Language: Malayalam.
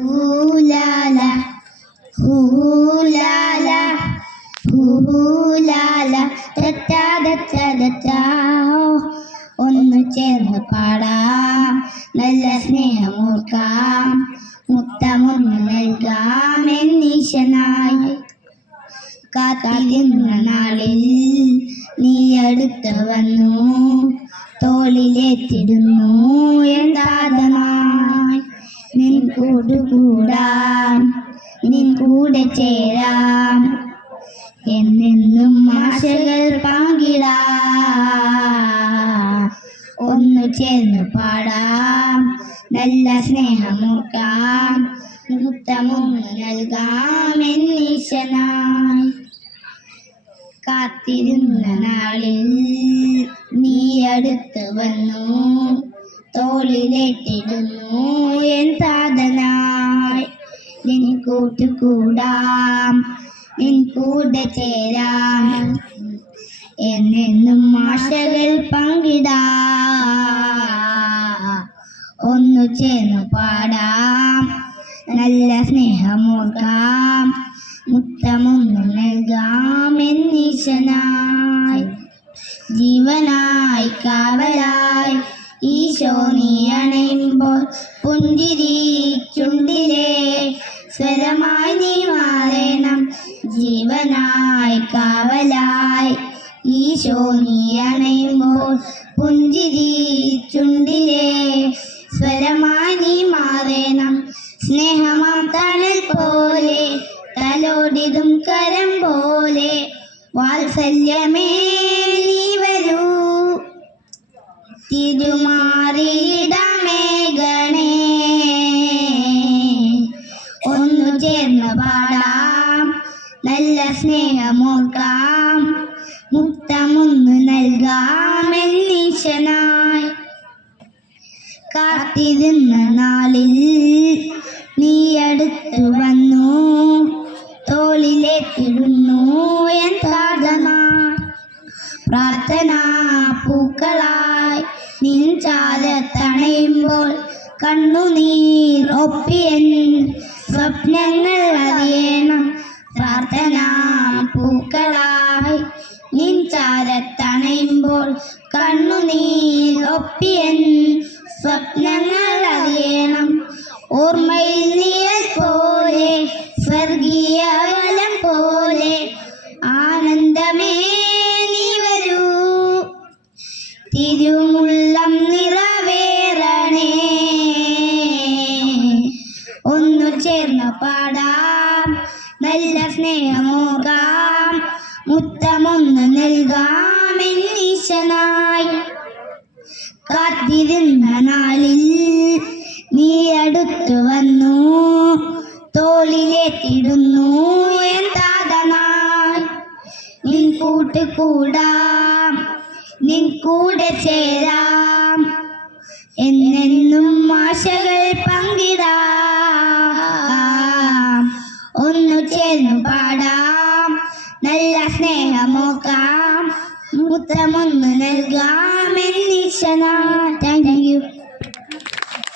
ഹൂലാല ഹൂലാല ഹൂലാല ഒന്ന് ചേർന്ന് പാടാം, നല്ല സ്നേഹമോർക്കാം, മുത്തമൊന്ന് നൽകാം എന്നീശനായി. കാത്തിരുന്ന നാളിൽ നീ അടുത്ത് വന്നു, തോളിലേറ്റിടുന്നു എന്താതമായി. നിൻ കൂടുകൂടാൻ, നിൻ കൂടെ ചേരാം, എന്നെന്നും ആശകൾ പങ്കിടാം. ഒന്നു ചേർന്ന് പാടാം, നല്ല സ്നേഹമോർക്കാം, മുത്തമൊന്ന് നൽകാം എന്നീശനായി. കാത്തിരുന്ന നാളിൽ നീ അടുത്ത് വന്നു, തോളിലേറ്റിടുന്നു എൻ താതനായി. നിൻ കൂട്ടുകൂടാം, നിൻ കൂടെ ചേരാം, എന്നെന്നും ആശകൾ പങ്കിടാം. ഒന്നു ചേർന്ന് പാടാം, നല്ല സ്നേഹമോർക്കാം, മുത്തമൊന്ന് നൽകാം എന്നീശനായി. ജീവനായി കാവലായി ഈശോ നീ അണയുമ്പോൾ, പുഞ്ചിരി ചുണ്ടിലെ സ്വരമായി നീ മാറണം. ജീവനായി കാവലായി ഈശോ നീ അണയുമ്പോൾ, പുഞ്ചിരി ചുണ്ടിലെ സ്വരമായി നീ മാറണം. സ്നേഹമാം തണൽ പോലെ, തലോടിതും കരം പോലെ, വാത്സല്യമേ നീ വരൂ, തിരുമാറിയിടമേഘണേ. ഒന്നു ചേർന്ന് പാടാം, നല്ല സ്നേഹമോർക്കാം, മുത്തമൊന്ന് നൽകാം എന്നീശനായി. കാത്തിരുന്ന നാളിൽ നീ അടുത്ത് വന്നു, തോളിലേറ്റിടുന്നു എൻ താതനായി. പ്രാർത്ഥനാ പൂക്കളായി നിൻ ചാരത്തണയുമ്പോൾ, കണ്ണുനീർ ഒപ്പിയൻ സ്വപ്നങ്ങൾ അറിയണം. പ്രാർത്ഥനാ പൂക്കളായി നിൻ ചാരത്തണയുമ്പോൾ, കണ്ണുനീർ ഒപ്പിയൻ സ്വപ്നങ്ങൾ അറിയണം. ഓർമ്മയിൽ നീയൽ പോലെ, സ്വർഗീയ വലം പോലെ, ആനന്ദമേ നീ വരൂ, തിരുമുള്ളം നിറവേറണേ. ഒന്നു ചേർന്ന് പാടാം, നല്ല സ്നേഹമോർക്കാം, മുത്തമൊന്ന് നൽകാം എന്നീശനായി. കാത്തിരുന്ന നാളിൽ നീ അടുത്ത് വന്നു, തോളിലേറ്റിടുന്നു എൻ താതനായി. നിൻ കൂട്ടുകൂടാം, നിൻ കൂടെ ചേരാം, എന്നെന്നും ആശകൾ പങ്കിടാം. ഒന്നു ചേർന്ന് പാടാം, നല്ല സ്നേഹമോർക്കാം, മുത്തമൊന്ന് നൽകാം എന്നീശനായി. Thank you.